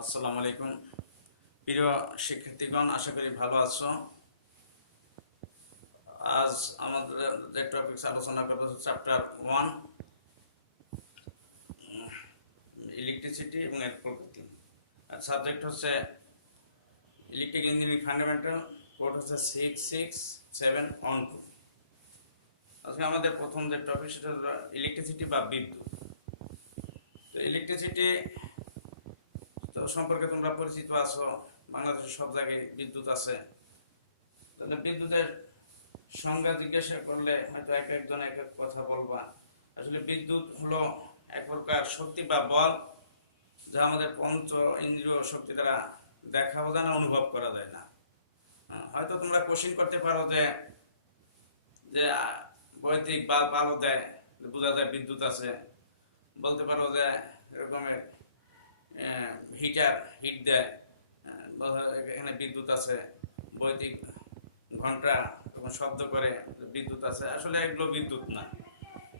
আসসালামু আলাইকুম প্রিয় শিক্ষার্থীগণ, আশা করি ভালো আছো। আজ আমাদের যে টপিকস আলোচনা করবো চ্যাপ্টার 1, ইলেকট্রিসিটি এবং এর প্রকৃতি। আর সাবজেক্ট হচ্ছে ইলেকট্রিক ইঞ্জিনিয়ারিং ফান্ডামেন্টাল, কোড হচ্ছে 66712। আজকে আমাদের প্রথম যে টপিক সেটা হলো ইলেকট্রিসিটি বা বিদ্যুৎ। তো ইলেকট্রিসিটি তো সম্পর্কে তোমরা পরিচিত আছো, বাংলাদেশের সব জায়গায় বিদ্যুৎ আছে। তাহলে বিদ্যুতের সংজ্ঞা জিজ্ঞাসা করলে হয়তো এক একজন এক এক কথা বলবা। আসলে বিদ্যুৎ হলো এক প্রকার শক্তি বা বল, যা আমাদের পঞ্চ ইন্দ্রিয় শক্তি দ্বারা দেখাও যায় না, অনুভব করা যায় না। হয়তো তোমরা কোশ্চিন করতে পারো যে যে বৈদ্যুতিক বাল্ব আলো দেয়, বোঝা যায় বিদ্যুৎ আছে। বলতে পারো যে এরকমের হিটার হিট দেয়, এখানে বিদ্যুৎ আছে। বৈদ্যুতিক ঘন্টা তখন শব্দ করে, বিদ্যুৎ আছে। আসলে এগুলো বিদ্যুৎ না।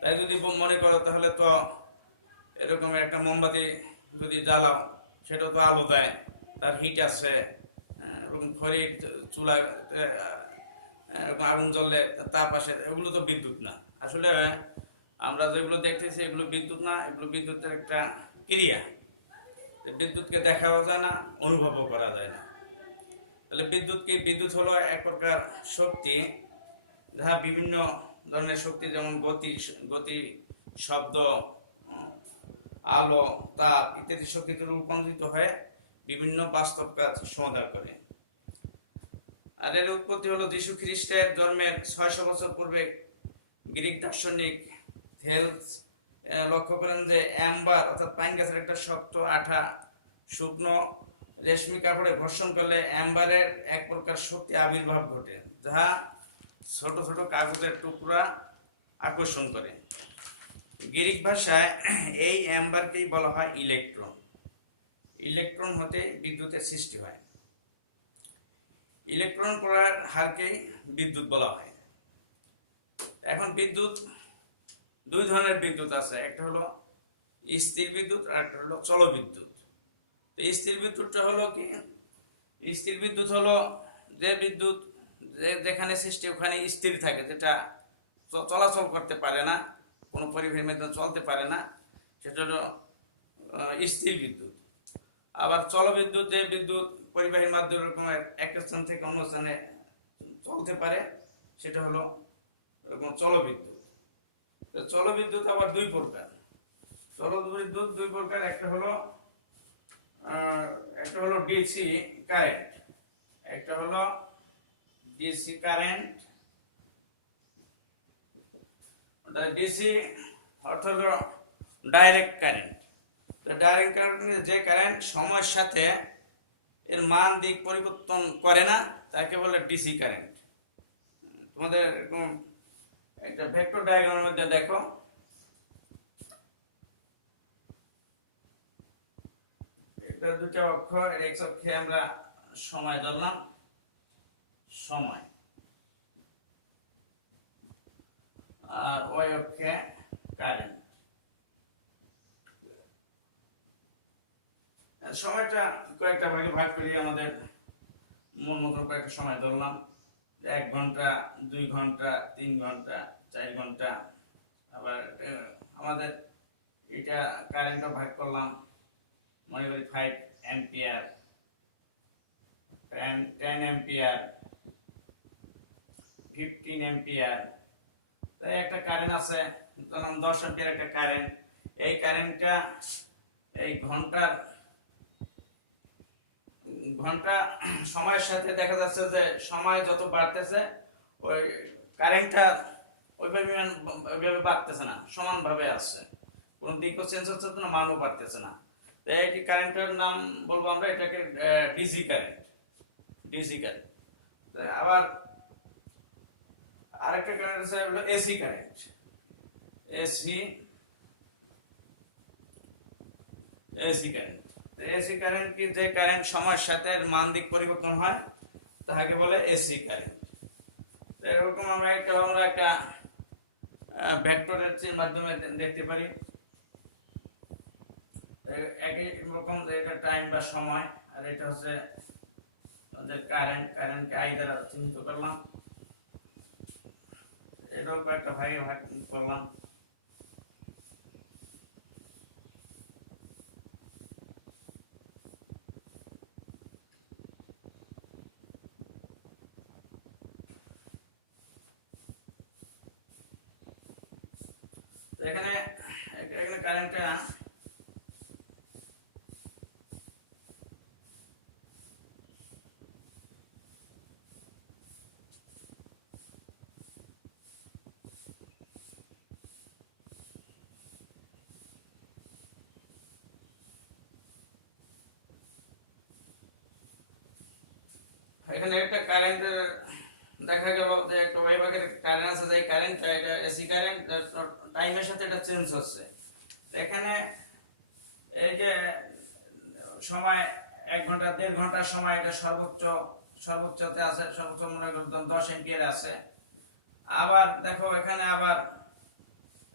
তাই যদি মনে করো তাহলে তো এরকম একটা মোমবাতি যদি জ্বালাও, সেটা তো আলো দেয়, তার হিট আছে। এরকম খড়ির চুলা এরকম আগুন জ্বললে তাপ আসে, এগুলো তো বিদ্যুৎ না। আসলে আমরা যেগুলো দেখতেছি এগুলো বিদ্যুৎ না, এগুলো বিদ্যুতের একটা ক্রিয়া। বিদ্যুৎকে দেখাও যায় না, অনুভবও করা যায় না। তাহলে বিদ্যুৎ হলো এক প্রকার শক্তি, যাহা বিভিন্ন ধরনের শক্তি, যেমন গতি, শব্দ, আলো, তাপ ইত্যাদি শক্তিতে রূপান্তরিত হয়ে বিভিন্ন বাস্তব কাজ সমাধান করে। আর এর উৎপত্তি হলো যীশু খ্রিস্টের জন্মের 600 বছর পূর্বে। গ্রিক দার্শনিক থেলস লক্ষ্য করেন যে অ্যাম্বার অর্থাৎ পাইন গাছের একটা শক্ত আঠা শুকনো রেশমি কাপড়ে ঘর্ষণ করলে অ্যাম্বারের এক প্রকার শক্তি আবির্ভাব ঘটে, যাহা ছোট ছোট কাগজের টুকরা আকর্ষণ করে। গ্রিক ভাষায় এই অ্যাম্বারকেই বলা হয় ইলেকট্রন। ইলেকট্রন হতে বিদ্যুতের সৃষ্টি হয়। ইলেকট্রন পড়ার হারকেই বিদ্যুৎ বলা হয়। এখন বিদ্যুৎ দুই ধরনের বিদ্যুৎ আছে, একটা হলো স্থির বিদ্যুৎ আর একটা হলো চলবিদ্যুৎ। তো স্থির বিদ্যুৎটা হলো কি? স্থির বিদ্যুৎ হলো যে বিদ্যুৎ যেখানে সৃষ্টি ওখানে স্থির থাকে, যেটা চলাচল করতে পারে না, কোনো পরিবেশের মধ্যে চলতে পারে না, সেটা হলো স্থির বিদ্যুৎ। আবার চলবিদ্যুৎ, যে বিদ্যুৎ পরিবাহীর মাধ্যমে রকমের এক স্থান থেকে অন্য স্থানে চলতে পারে, সেটা হলো এরকম চলবিদ্যুৎ। চলবিদ্যুৎ আবার দুই প্রকার। চলবিদ্যুৎ দুই প্রকার, একটা হলো ডিসি কারেন্ট, একটা হলো ডিসি কারেন্ট। ডিসি অর্থ হলো ডাইরেক্ট কারেন্ট। ডাইরেক্ট কারেন্ট যে কারেন্ট সময়ের সাথে এর মান দিক পরিবর্তন করে না, তাকে বলে ডিসি কারেন্ট। তোমাদের এরকম একটা ভেক্টর ডায়াগ্রামের মধ্যে দেখো, এটা দুটো অক্ষর, এক্স অক্ষে আমরা সময় ধরলাম, সময়, আর ওয়াই অক্ষে কারেন্ট। সময়টা কয়েকটা ভাগে ভাগ করি, আমাদের মন মতো কয়েকটা সময় ধরলাম। 1 ঘন্টা, 2 ঘন্টা, 3 ঘন্টা, 4 ঘন্টা। আবার আমাদের এটা কারেন্টও ভাগ করলাম, মনে করি 5 অ্যাম্পিয়ার, 10 অ্যাম্পিয়ার, 15 অ্যাম্পিয়ার। তাই একটা কারেন্ট আছে, ধরলাম 10 অ্যাম্পিয়ার একটা কারেন্ট। এই কারেন্টটা এই ঘন্টা সময়ের সাথে দেখা যাচ্ছে যে সময় যত বাড়তেছে ওই কারেন্টটা ওইভাবে বাড়তেছে না, সমানভাবে আছে, কোনো দিকও চেঞ্জ হচ্ছে না, মানও বাড়তেছে না। তো এই কারেন্টের নাম বলবো আমরা এটাকে ডিসি কারেন্ট। DC current. আবার আরেকটা কারেন্ট আছে হলো AC current. AC current. AC current কি? যে কারেন্ট সময়ের সাথে মান দিক পরিবর্তন হয় তাকে বলে এসি কারেন্ট। এরকম আমরা একটা ভেক্টরের মাধ্যমে দেখতে পারি। একই রকম, এটা টাইম বা সময়, আর এটা হচ্ছে আমাদের কারেন্টকে আই দ্বারা চিহ্নিত করলাম, এটাও কয়েকটা ভাগে ভাগ করলাম। এখানে এখানে কারেন্টটা এখানে একটা কারেন্ট দেখা গেল যে একটা ওয়েভারের কারেন্ট আছে, যে কারেন্টটা এটা এসি কারেন্ট টাইমের সাথে এটা চেঞ্জ হচ্ছে। এখানে এই যে সময় 1 ঘন্টা 1.5 ঘন্টার সময় এটা সর্বোচ্চতে আছে, সর্বোচ্চ মনে করতাম 10 এম্পিয়ার আছে। আবার দেখো এখানে আবার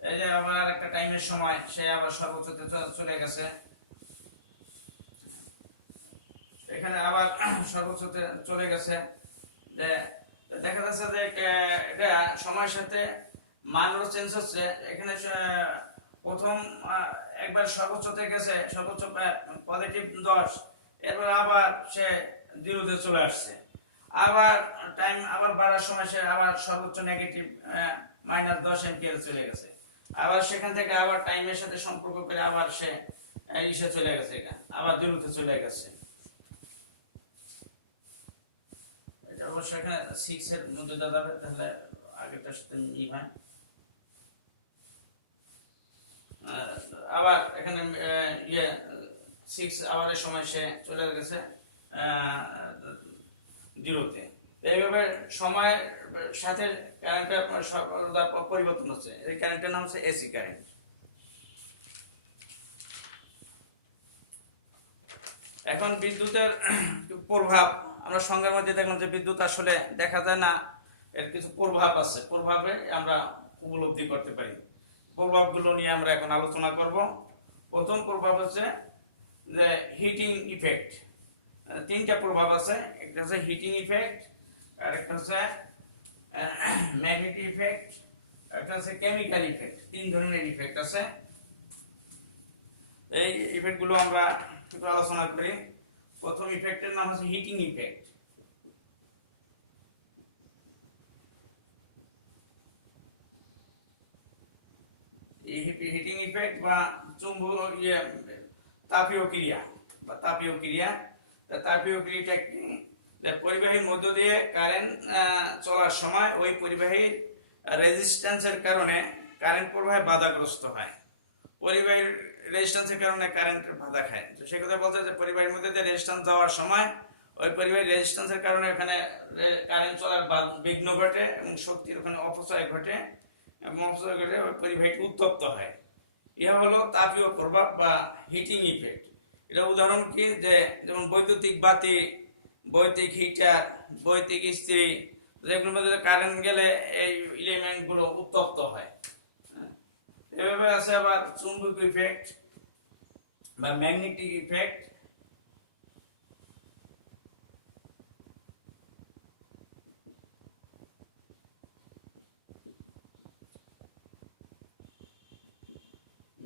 এই যে আবার একটা টাইমের সময় সে আবার সর্বোচ্চতে চলে গেছে, এখানে আবার সর্বোচ্চতে চলে গেছে। যে দেখা যাচ্ছে যে এটা সময়ের সাথে মানও চেঞ্জ হচ্ছে। এখানে প্রথম একবার সর্বোচ্চতে গেছে, সর্বোচ্চ পজিটিভ 10, এরপর আবার সে 0-তে চলে আসছে। আবার টাইম আবার বাড়ার সময় সে আবার সর্বোচ্চ নেগেটিভ -10 এম্পিয়ার চলে গেছে। আবার সেখান থেকে আবার টাইমের সাথে সম্পর্ক করে আবার সে ইসে চলে গেছে, এটা আবার 0-তে চলে গেছে। এটা অবশ্য এখানে 6 এর মধ্যে যাবে, তাহলে আগেরটার সাথে মিল হয়। আবার এখানে 6 আওয়ারের সময় সে চলে গেছে 0-তে। এইভাবে সময়ের সাথে কারেন্টের পরিবর্তন হচ্ছে। এই কারেন্টের নাম হচ্ছে এসি কারেন্ট। এখন বিদ্যুতের প্রভাব আমরা সংজ্ঞার মধ্যে দেখলাম যে বিদ্যুৎ আসলে দেখা যায় না, এর কিছু প্রভাব আছে, প্রভাবে আমরা উপলব্ধি করতে পারি। প্রভাবগুলো নিয়ে আমরা এখন আলোচনা করব। প্রথম প্রভাব হচ্ছে যে হিটিং ইফেক্ট। 3টা প্রভাব আছে, একটা হচ্ছে হিটিং ইফেক্ট, আর একটা হচ্ছে ম্যাগনেটিক ইফেক্ট, একটা হচ্ছে কেমিক্যাল ইফেক্ট। 3 ধরনের ইফেক্ট আছে। এই ইফেক্টগুলো আমরা একটু আলোচনা করি। প্রথম ইফেক্টের নাম হচ্ছে হিটিং ইফেক্ট। এই হিটিং ইফেক্ট বা তাপীয় ক্রিয়া বা তাপীয় ক্রিয়া। তাপীয় ক্রিয়াটা কি? পরিবাহীর মধ্য দিয়ে কারেন্ট চলার সময় ওই পরিবাহীর রেজিস্ট্যান্সের কারণে কারেন্ট প্রবাহে বাধাগ্রস্ত হয়। পরিবাহীর রেজিস্ট্যান্সের কারণে কারেন্টের বাধা খায়। তো সেই কথা বলতে যে পরিবাহীর মধ্যে যে রেজিস্ট্যান্স যাওয়ার সময় ওই পরিবাহীর রেজিস্ট্যান্সের কারণে ওখানে কারেন্ট চলার বিঘ্ন ঘটে এবং শক্তির ওখানে অপচয় ঘটে, এবং অপচয় ঘটে ওই পরিবাহীটি উত্তপ্ত হয়। ইহা হলো তাপীয় প্রভাব বা হিটিং ইফেক্ট। এটা উদাহরণ কি? যে যেমন বৈদ্যুতিক বাতি, বৈদ্যুতিক হিটার, বৈদ্যুতিক ইস্ত্রি, যেগুলোর মধ্যে কারেন্ট গেলে এই এলিমেন্ট গুলো উত্তপ্ত হয়। এভাবে আছে আবার চুম্বক ইফেক্ট বা ম্যাগনেটিক ইফেক্ট।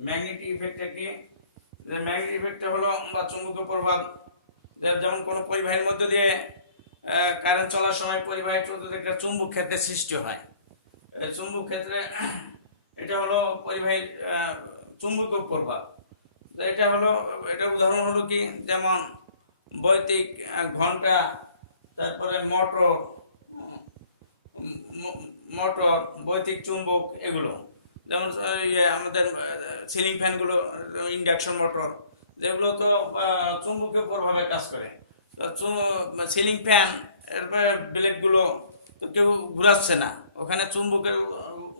ম্যাগনেটিক ইফেক্টটা কি? যে ম্যাগনেটিক ইফেক্টটা হলো বা চুম্বকীয় প্রভাব। যেমন কোনো পরিবাহীর মধ্য দিয়ে কারেন্ট চলার সময় পরিবাহীর চতুর্দিকে একটা চুম্বক ক্ষেত্রের সৃষ্টি হয়। চুম্বক ক্ষেত্রে এটা হলো পরিবাহীর চুম্বকীয় প্রভাব। এটা হলো, এটা উদাহরণ হলো কি? যেমন বৈদ্যুতিক ঘন্টা, তারপরে মোটর, বৈদ্যুতিক চুম্বক, এগুলো যেমন আমাদের সিলিং ফ্যানগুলো, ইন্ডাকশন মোটর, যেগুলো তো চুম্বকীয় প্রভাবে কাজ করে। সিলিং ফ্যান এরপরে ব্লেডগুলো তো কেউ ঘুরাচ্ছে না, ওখানে চুম্বকের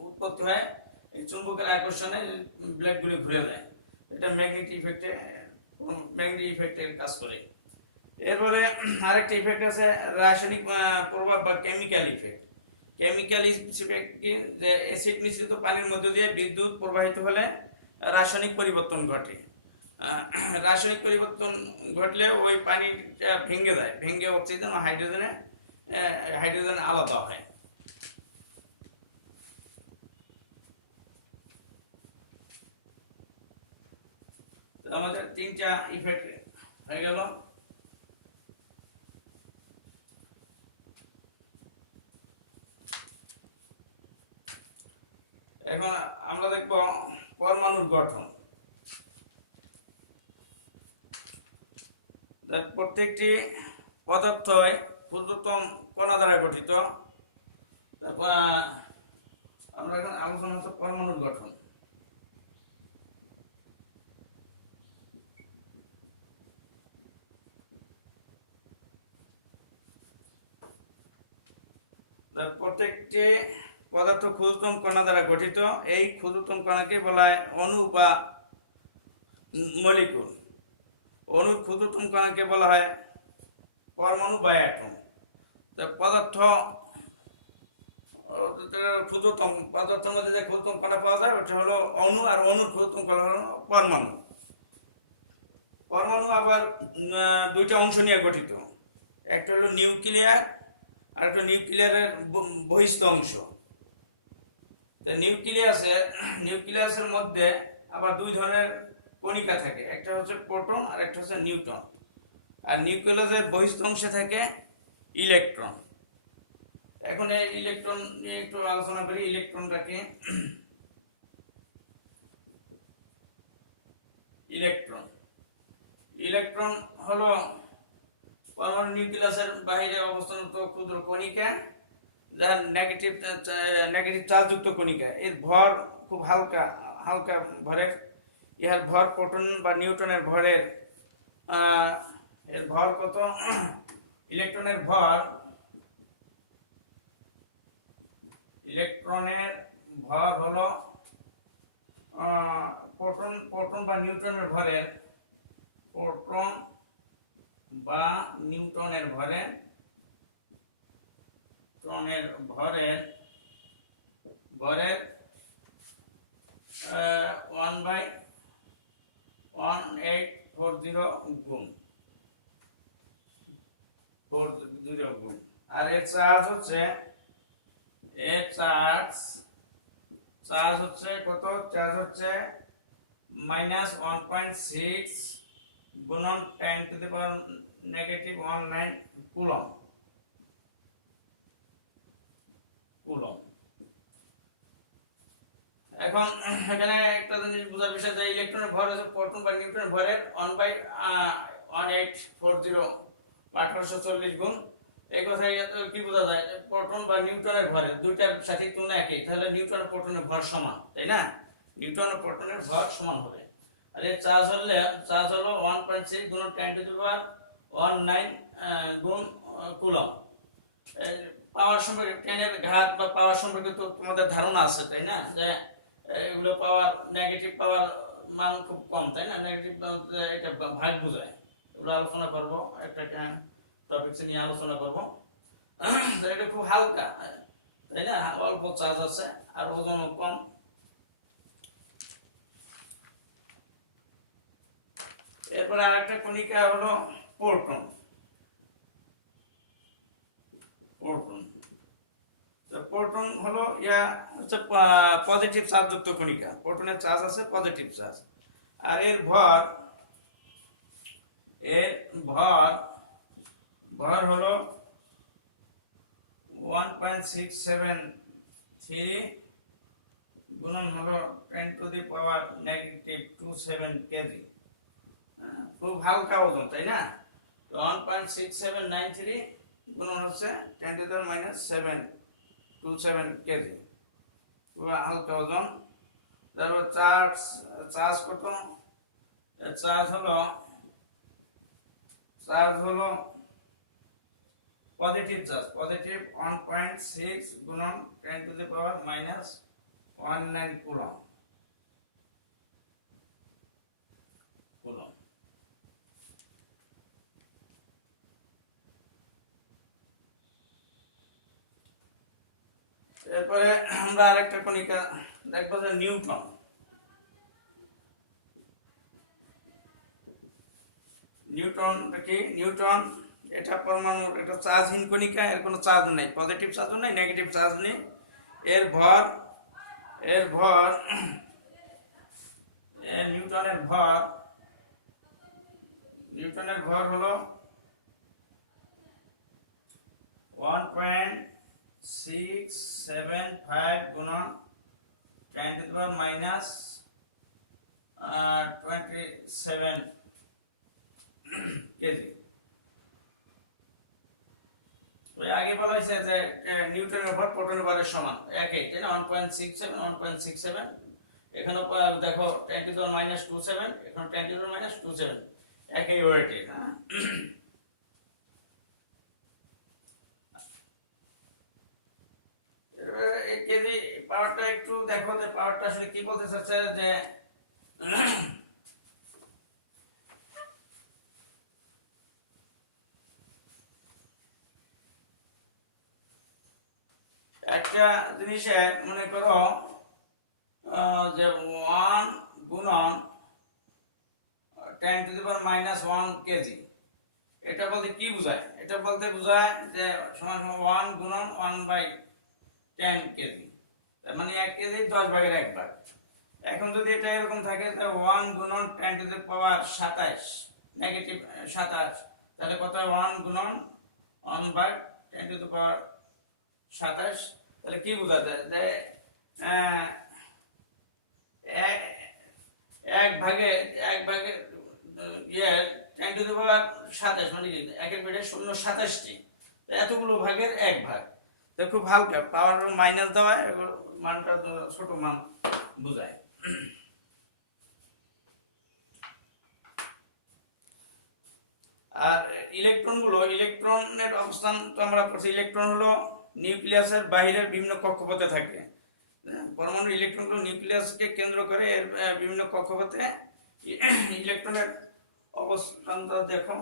উৎপত্তি হয়, এই চুম্বকের আকর্ষণে ব্লেডগুলি ঘুরে যায়। এটা ম্যাগনেটিক ইফেক্টের কাজ করে। এরপরে আরেকটা ইফেক্ট আছে রাসায়নিক প্রভাব বা কেমিক্যাল ইফেক্ট। কেমিক্যাল ইফেক্ট কি? যে অ্যাসিড মিশ্রিত পানির মধ্য দিয়ে বিদ্যুৎ প্রবাহিত হলে রাসায়নিক পরিবর্তন ঘটে। রাসায়নিক পরিবর্তন ঘটলে ওই পানিটা ভেঙে যায়, ভেঙে অক্সিজেন ও হাইড্রোজেন আলাদা হয়। আমাদের তিনটা ইফেক্ট হয়ে গেল। এখন আমরা দেখব পরমাণুর গঠন। প্রত্যেকটি পদার্থই ক্ষুদ্রতম কণা দ্বারা গঠিত। তারপর আমরা এখন আলোচনা হচ্ছে পরমাণুর গঠন। প্রত্যেকটি পদার্থ ক্ষুদ্রতম কণা দ্বারা গঠিত। এই ক্ষুদ্রতম কণাকে বলা হয় অণু বা মলিকুল। অণুর ক্ষুদ্রতম কণাকে বলা হয় পরমাণু বা অ্যাটম। পদার্থ ক্ষুদ্রতম পদার্থের মধ্যে যে ক্ষুদ্রতম কণা পাওয়া যায় ওটা হলো অণু, আর অণুর ক্ষুদ্রতম কণা হলো পরমাণু। পরমাণু আবার দুইটা অংশ নিয়ে গঠিত, একটা হলো নিউক্লিয়ার আর একটা নিউক্লিয়ারের বহিস্থ অংশ। নিউক্লিয়াসের মধ্যে আবার দুই ধরনের কণিকা থাকে, একটা হচ্ছে প্রোটন আর একটা হচ্ছে নিউট্রন। আর নিউক্লিয়াসের বহিস্থ অংশে থাকে ইলেকট্রন। এখন এই ইলেকট্রন নিয়ে একটু আলোচনা করি। ইলেকট্রনটাকে ইলেকট্রন হলো পরমাণু নিউক্লিয়াসের বাইরে অবস্থানরত ক্ষুদ্র কণিকা, যার নেগেটিভ চার্জযুক্ত কণিকা। এর ভর খুব হালকা ভরের। ইহার ভর প্রোটন বা নিউট্রনের ভরের এর ভর কত? ইলেকট্রনের ভর হলো প্রোটন বা নিউট্রনের ভরের ভরের 1/1840 গুণ। আর এর চার্জ হচ্ছে কত? চার্জ হচ্ছে -1.6 গুণন 10⁻⁻⁹ কুলম্ব। এখন এখানে একটা জিনিস বোঝার বিষয় যে ইলেকট্রনের ভর হচ্ছে প্রোটন বা নিউট্রনের ভরের 1/1840 গুণ। এই কথাই কি বোঝা যায়? প্রোটন বা নিউট্রনের ভরের দুইটার সাথে তুলনা একই, তাহলে নিউট্রন ও প্রোটনের ভর সমান, তাই না? নিউট্রন ও প্রোটনের ভর সমান হবে। আর এর চার্জ হলো 1.6 গুণ 10⁻⁹ গুণ কুলম্ব। পাওয়ার সম্পর্কে 10 এর ঘাত বা পাওয়ার সম্পর্কে তো তোমাদের ধারণা আছে, তাই না? যে এগুলো পাওয়ার, নেগেটিভ পাওয়ার মান খুব কম, তাই না? নেগেটিভ এটা ভাগ বোঝায়। এগুলো আলোচনা করব, একটা টপিকস নিয়ে আলোচনা করব। এটা খুব হালকা, তাই না? অল্প চার্জ আছে আর ওজনও কম। এরপরে আরেকটা কণিকা হলো প্রোটন। প্রোটন হলো পজিটিভ চার্জযুক্ত কণিকা। প্রোটনের চার্জ আছে পজিটিভ চার্জ। আর এর ভর হলো 1.673 গুণন হলো 10⁻⁻⁻27 কেজি। খুব হালকা ওজন, তাই না? 1.6793 গুণন হচ্ছে 10⁻⁻727 কেজি। খুব হালকা ওজন। তারপর চার্জ কত? চার্জ হলো পজিটিভ 1.6 গুণন 10⁻⁻⁻19 কুলম্ব। এরপরে আমরা আরেকটা কণিকা দেখবো, যে নিউট্রন। নিউট্রনটা কি? নিউট্রন এটা পরমাণুর একটা চার্জহীন কণিকা, এর কোনো চার্জ নেই, পজিটিভ চার্জও নেই, নেগেটিভ চার্জ নেই। এর ভর নিউটনের ভর হলো 1.675 গুণন 10⁻27 কেজি। ওই আগে বলা হয়েছে যে নিউটনের ভর প্রোটনের ভরের সমান, একই, তাই না? 1.67 এখানে দেখো 10⁻27, এখানে 10⁻27, একই ওয়েটে, হ্যাঁ। এই কেজি পাওয়ারটা একটু দেখো যে পাওয়ারটা আসলে কি বলতে চাচ্ছে, যে একটা জিনিসে মনে করো যে 1 গুণন 10⁻⁻1 কেজি, এটা বলতে কি বোঝায়? এটা বলতে বোঝায় যে সমান সমান 1 গুণন 1/10 কেজি, তার মানে 1 কেজি 10 ভাগের 1 ভাগ। এখন যদি এটা এরকম থাকে যে 1 গুণন 10⁻27 নেগেটিভ 27, তাহলে কত হয়? 1 গুণন 1/10⁻27, তাহলে কি বোঝাতে যে এক ভাগে ইয়ে 10⁻27 মানে কি? একের পেটে 0.27টি, এতগুলো ভাগের 1 ভাগ। তো খুব হালকা, পাওয়ার মাইনাস দেওয়া, মানটা ছোট মান বোঝায়। আর ইলেকট্রনের অবস্থান তো আমরা পড়ছি। ইলেকট্রন হলো নিউক্লিয়াসের বাহিরের বিভিন্ন কক্ষপথে থাকে। পরমাণু ইলেকট্রনগুলো নিউক্লিয়াসকে কেন্দ্র করে এর বিভিন্ন কক্ষপথে ইলেকট্রনের অবস্থানটা দেখো।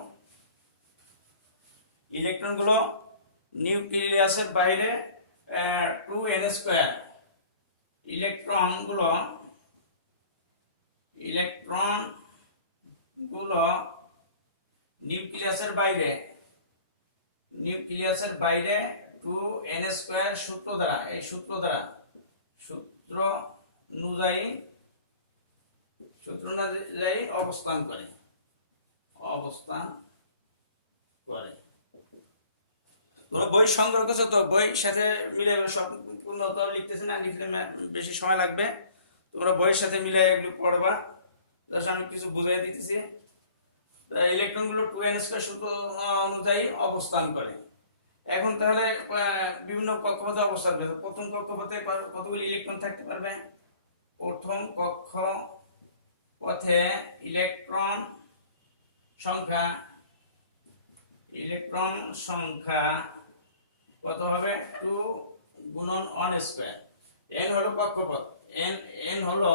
ইলেকট্রনগুলো নিউক্লিয়াসের বাইরে 2n², ইলেকট্রনগুলো নিউক্লিয়াসের বাইরে 2n² সূত্র অনুযায়ী অবস্থান করে। তোমরা বই সংগ্রহ করছো তো, বই সাথে মিলে সম্পূর্ণ তো লিখতেছি না, লিখলে বেশি সময় লাগবে। তোমরা বইয়ের সাথে মিলে এগুলো পড়বা, জাস্ট আমি কিছু বুঝিয়ে দিতেছি। ইলেকট্রনগুলো 2n² সূত্র অনুযায়ী অবস্থান করে। এখন তাহলে বিভিন্ন কক্ষপথে অবস্থান করে। প্রথম কক্ষপথে কতগুলি ইলেকট্রন থাকতে পারবে? প্রথম কক্ষপথে ইলেকট্রন সংখ্যা কত হবে? 2 গুণন 1²। n হলো কক্ষপথ, n হলো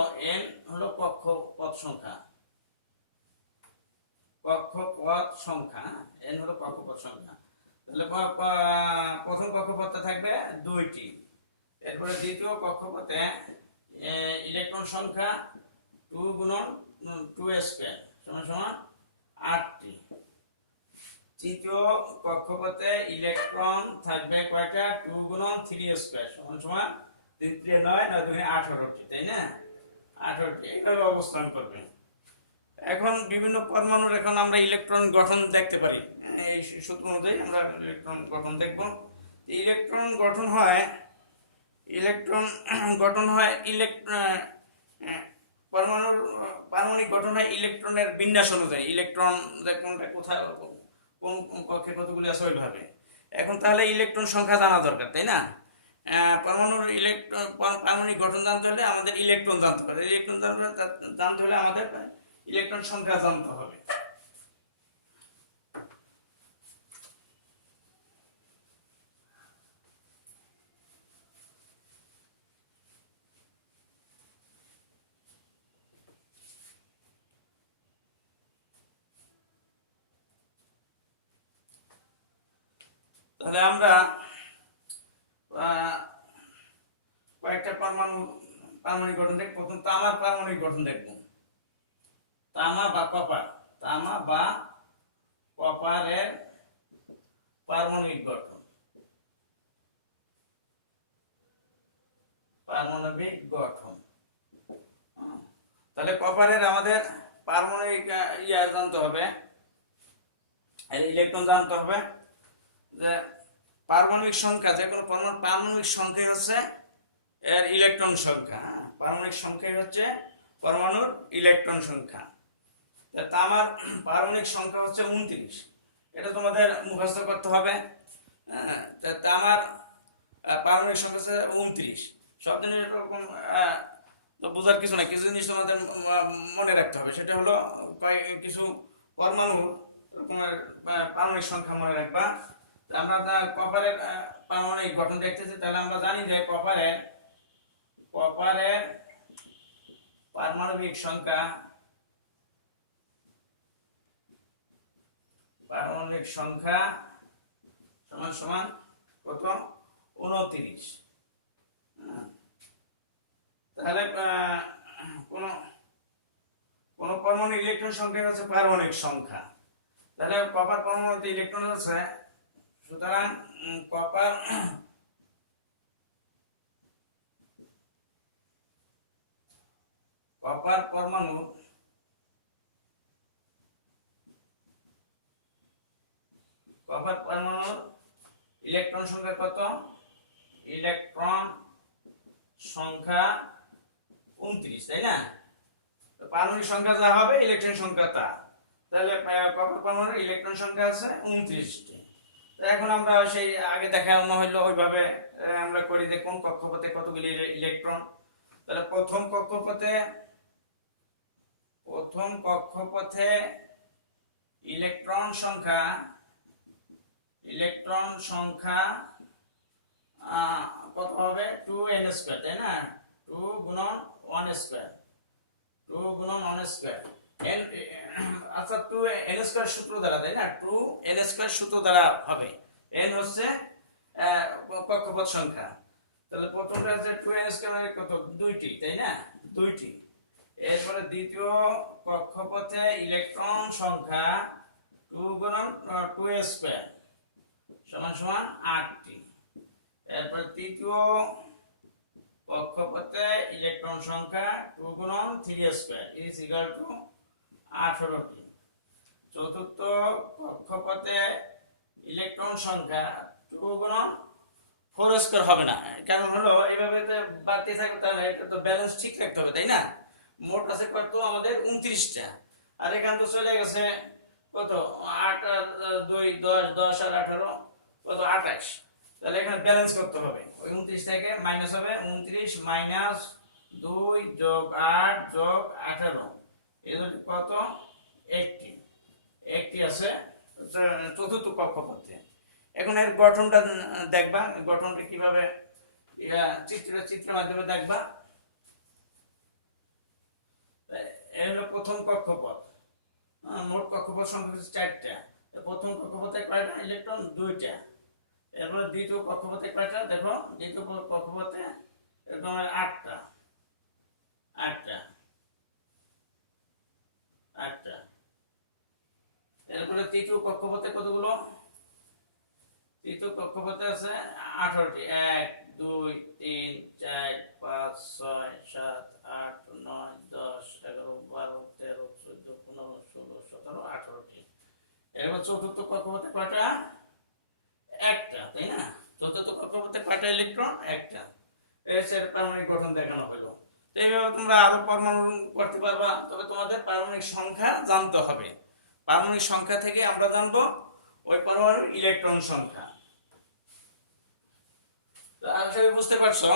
কক্ষপথ সংখ্যা, n হলো কক্ষপথ সংখ্যা। তাহলে প্রথম কক্ষপথে থাকবে 2টি, এরপরে দ্বিতীয় কক্ষপথে ইলেকট্রন সংখ্যা 2 গুণন 2² সমান সমান 8টি। তৃতীয় কক্ষপথে ইলেকট্রন থাকবে কয়টা? 2 গুণন 3² সমান সমান 3 3 9 9 2 18টি, তাই না? 18টি এইভাবে অবস্থান করবে। এখন বিভিন্ন পরমাণুর এখন আমরা ইলেকট্রন গঠন দেখতে পারি। এই সূত্র অনুযায়ী আমরা ইলেকট্রন গঠন দেখব। ইলেকট্রন গঠন হয় পারমাণবিক গঠন হয় ইলেকট্রনের বিন্যাস অনুযায়ী। ইলেকট্রন কোনটা কোথায় কোন কক্ষে কতগুলি আছে ওইভাবে। এখন তাহলে ইলেকট্রন সংখ্যা জানা দরকার, তাই না? পারমাণবিক গঠন জানতে হলে আমাদের ইলেকট্রন জানতে হবে। ইলেকট্রন জানতে হলে আমাদের ইলেকট্রন সংখ্যা জানতে হবে। তাহলে আমরা কয়েকটা পারমাণবিক গঠন দেখব। প্রথম তামার পারমাণবিক গঠন দেখব। তামা বা পারমাণবিক জানতে হবে, ইলেকট্রন জানতে হবে যে পারমাণবিক সংখ্যা, যে কোনো পারমাণবিক সংখ্যা হচ্ছে এর ইলেকট্রন সংখ্যা। পারমাণবিক সংখ্যা হচ্ছে পরমাণুর ইলেকট্রন সংখ্যা। তামার পারমাণবিক সংখ্যা হচ্ছে 29, এটা তোমাদের মুখস্থ করতে হবে। তামার পারমাণবিক সংখ্যা হচ্ছে 29। সব জিনিস এরকম তো বোঝার কিছু না, কিছু জিনিস তোমাদের মনে রাখতে হবে। সেটা হলো কিছু পরমাণুর রকমের পারমাণবিক সংখ্যা মনে রাখবা। আমরা কপারের পারমাণবিক গঠন দেখতেছি, তাহলে আমরা জানি যে কপারের পারমাণবিক সংখ্যা সমান সমান কত? 29। তাহলে কোন পরমাণু ইলেকট্রন সংখ্যা হচ্ছে পারমাণবিক সংখ্যা। তাহলে কপার পরমাণুতে ইলেকট্রন আছে, সুতরাং কপার পরমাণুর ইলেকট্রন সংখ্যা কত? ইলেকট্রন সংখ্যা 29, তাই না? পারমাণবিক সংখ্যা যা হবে ইলেকট্রন সংখ্যা তা। তাহলে কপার পরমাণুর ইলেকট্রন সংখ্যা আছে 29টি। এখন আমরা সেই আগে দেখানো হলো ওইভাবে আমরা করি যে কোন কক্ষপথে কতগুলি ইলেকট্রন। তাহলে প্রথম কক্ষপথে ইলেকট্রন সংখ্যা কত হবে? 2n², তাই না? 2 গুণন 1², 2 গুণন 1²। আচ্ছা, 2n² সূত্র দ্বারা, তাই না? 2n² সূত্র দ্বারা হবে। n হচ্ছে কক্ষপথ সংখ্যা। তাহলে প্রথমটা হচ্ছে 2n² মানে কত? 2টি, তাই না? 2টি। এরপরে দ্বিতীয় কক্ষপথে ইলেকট্রন সংখ্যা 2 গুণন 2² সমান সমান 8টি। এরপরে তৃতীয় কক্ষপথে ইলেকট্রন সংখ্যা 2 গুণন 3² ইজ ইকুয়াল টু 18টি। চতুর্থ কক্ষপথে ইলেকট্রন সংখ্যা 2 গুণন 4² হবে না, কারণ হলো এইভাবে বাড়তে থাকবে, তাহলে এটা তো ব্যালেন্স ঠিক রাখতে হবে, তাই না? মোট আছে কত আমাদের? 29টা। আর এখান তো চলে গেছে কত? 8 আর 2 10, 10 আর 18 কত? 28। তাহলে এখানে ব্যালেন্স করতে হবে। ওই 29 থেকে মাইনাস হবে 29 মাইনাস 2 যোগ 8 যোগ 18, এটা কত? 80 আছে চতুর্থ কক্ষপথে। এখন এর গঠনটা দেখবা, গঠনটা কিভাবে চিত্রের মাধ্যমে দেখবা। এই হলো প্রথম কক্ষপথ। মোট কক্ষপথ সংখ্যা হচ্ছে 4টা। প্রথম কক্ষপথে কয়টা ইলেকট্রন? 2টা। এরপরে দ্বিতীয় কক্ষপথে কয়টা? দেখো, দ্বিতীয় কক্ষপথে এরকম 8টা। এরপরে তৃতীয় কক্ষপথে কতগুলো? তৃতীয় কক্ষপথে আছে 18টি। 1 2 3 4 5 6 7 8 9 10 11 12 13 14 15 16 17 18টি। এরপর চতুর্থ কক্ষপথে কয়টা? একটা, তাই না? চতুর্থ কক্ষপথে কয়টা ইলেকট্রন? একটা। এর পারমাণবিক গঠন দেখানো হলো। তো এইভাবে তোমরা আরো পরমাণু করতে পারবা, তবে তোমাদের পারমাণবিক সংখ্যা জানতে হবে। পারমাণবিক সংখ্যা থেকে আমরা জানবো ওই পরমাণুর ইলেকট্রন সংখ্যা। তো আশা করি বুঝতে পারছো।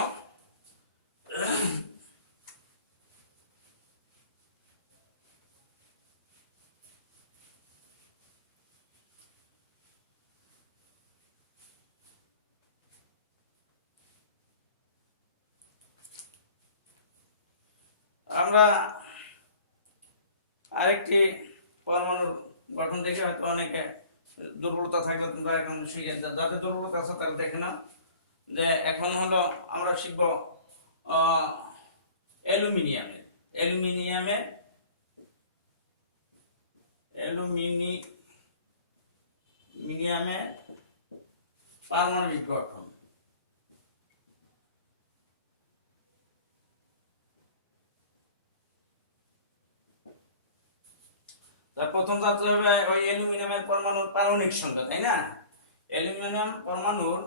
আমরা আরেকটি পরমাণুর গঠন দেখে হয়তো অনেকে দুর্বলতা থাকলে তোমরা এখন শিখে, যাদের দুর্বলতা আছে তারা দেখে নাও। যে এখন হলো আমরা শিখব অ্যালুমিনিয়ামের পারমাণবিক গঠন। তার প্রথম ধাতু হবে ওই অ্যালুমিনিয়ামের পরমাণুর পারমাণবিক সংখ্যা, তাই না? অ্যালুমিনিয়াম পরমাণুর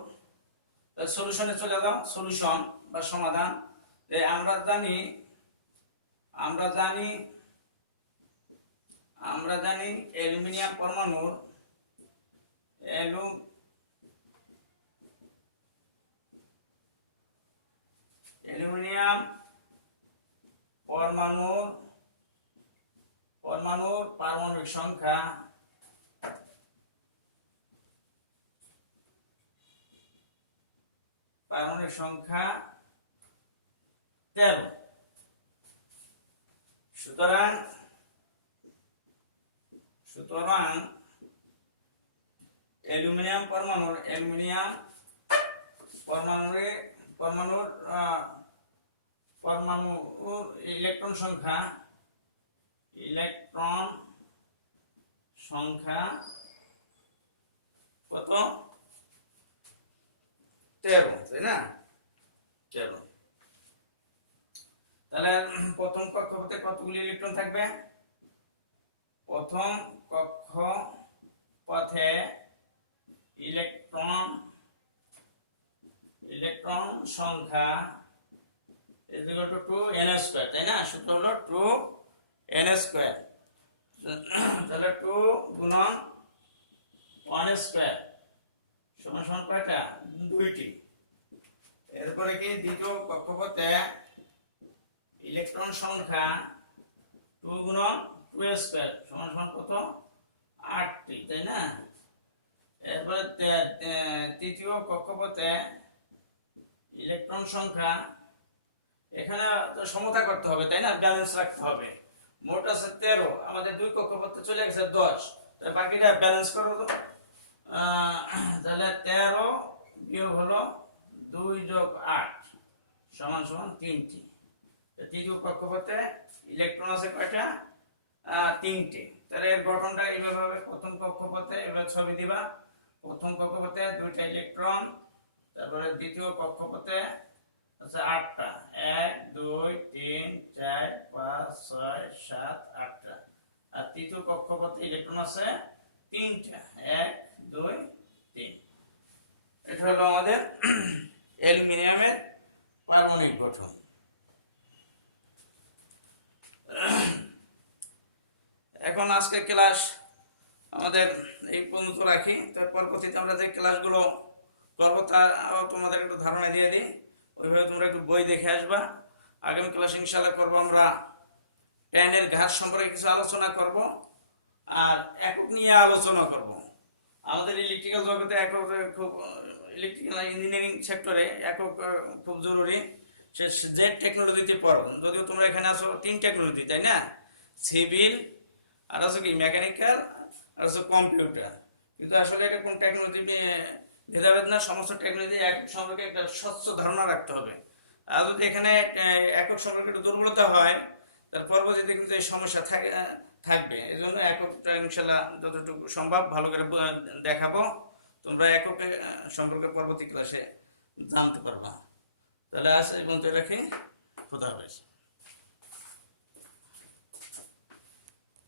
সলিউশনে চলে যাও, সলিউশন বা সমাধান। যে আমরা জানি অ্যালুমিনিয়াম পরমাণুর অ্যালুমিনিয়াম পরমাণুর পারমাণবিক সংখ্যা পারমাণবিক সংখ্যা 13। সুতরাং অ্যালুমিনিয়াম পরমাণুর ইলেকট্রন সংখ্যা কত? 13, তাই না? 13। তাহলে প্রথম কক্ষপথে কতগুলি ইলেকট্রন থাকবে? প্রথম কক্ষপথে ইলেকট্রন সংখ্যা = 2n², তাই না? সূত্র হলো 2n²। তাহলে 2 গুণন 1² সমান কয়টা? 2টি। এরপরে কি দ্বিতীয় কক্ষপথে ইলেকট্রন সংখ্যা 2 গুণন 2² সমান কত? 8টি, তাই না? এরপরে তৃতীয় কক্ষপথে ইলেকট্রন সংখ্যা, এখানে সমতা করতে হবে, তাই না? ব্যালেন্স রাখতে হবে। মোট আছে 13, আমাদের দুই কক্ষপথে চলে গেছে 10, তাই বাকিটা ব্যালেন্স করো তো। তাহলে 13 বিয়োগ হলো 2 যোগ 8 সমান 3টি। তৃতীয় কক্ষপথে ইলেকট্রন আছে কয়টা? 3টি। তাহলে এর গঠনটা এইভাবে হবে। প্রথম কক্ষপথে এবার ছবি দিবা। প্রথম কক্ষপথে 2টা ইলেকট্রন, তারপরে দ্বিতীয় কক্ষপথে আছে 8টা, 1 2 3 4 5 6 7 8টা। আর তৃতীয় কক্ষপথে ইলেকট্রন আছে 3টা, 1 2 3। এটা হলো আমাদের অ্যালুমিনিয়ামের পারমাণবিক গঠন। এখন আজকের ক্লাস আমাদের এই পর্যন্ত রাখি। তারপর পরবর্তীতে আমরা যে ক্লাসগুলো করবো তা তোমাদের একটু ধারণা দিয়ে দিই। ওইভাবে তোমরা একটু বই দেখে আসবা। আগামী ক্লাস ইনশাআল্লাহ করবো আমরা ট্যানের ঘাত সম্পর্কে কিছু আলোচনা করব, আর একক নিয়ে আলোচনা করব। আমাদের ইলেকট্রিক্যাল জগতে ইলেকট্রিক্যাল ইঞ্জিনিয়ারিং সেক্টরে একক খুব জরুরি। সে জেড টেকনোলজিতে পড়ো, যদিও তোমরা এখানে আছো 3 টেকনোলজি, তাই না? সিভিল, আর আছে কি মেকানিক্যাল, আর আছে কম্পিউটার। কিন্তু আসলে এটা কোন টেকনোলজি ভেদাভেদ না, সমস্ত টেকনোলজি এক সম্পর্কে একটা স্বচ্ছ ধারণা রাখতে হবে। আর যদি এখানে একক সম্পর্কে একটু দুর্বলতা হয়, তার পরবর্তীতে কিন্তু এই সমস্যা থাকবে। এই জন্য এককটা ইনশাল্লাহ যতটুকু সম্ভব ভালো করে দেখাবো। তোমরা একক সম্পর্কে পরবর্তী ক্লাসে জানতে পারবা। তাহলে আজ এই পর্যন্ত রাখি। খোদা হাফেজ।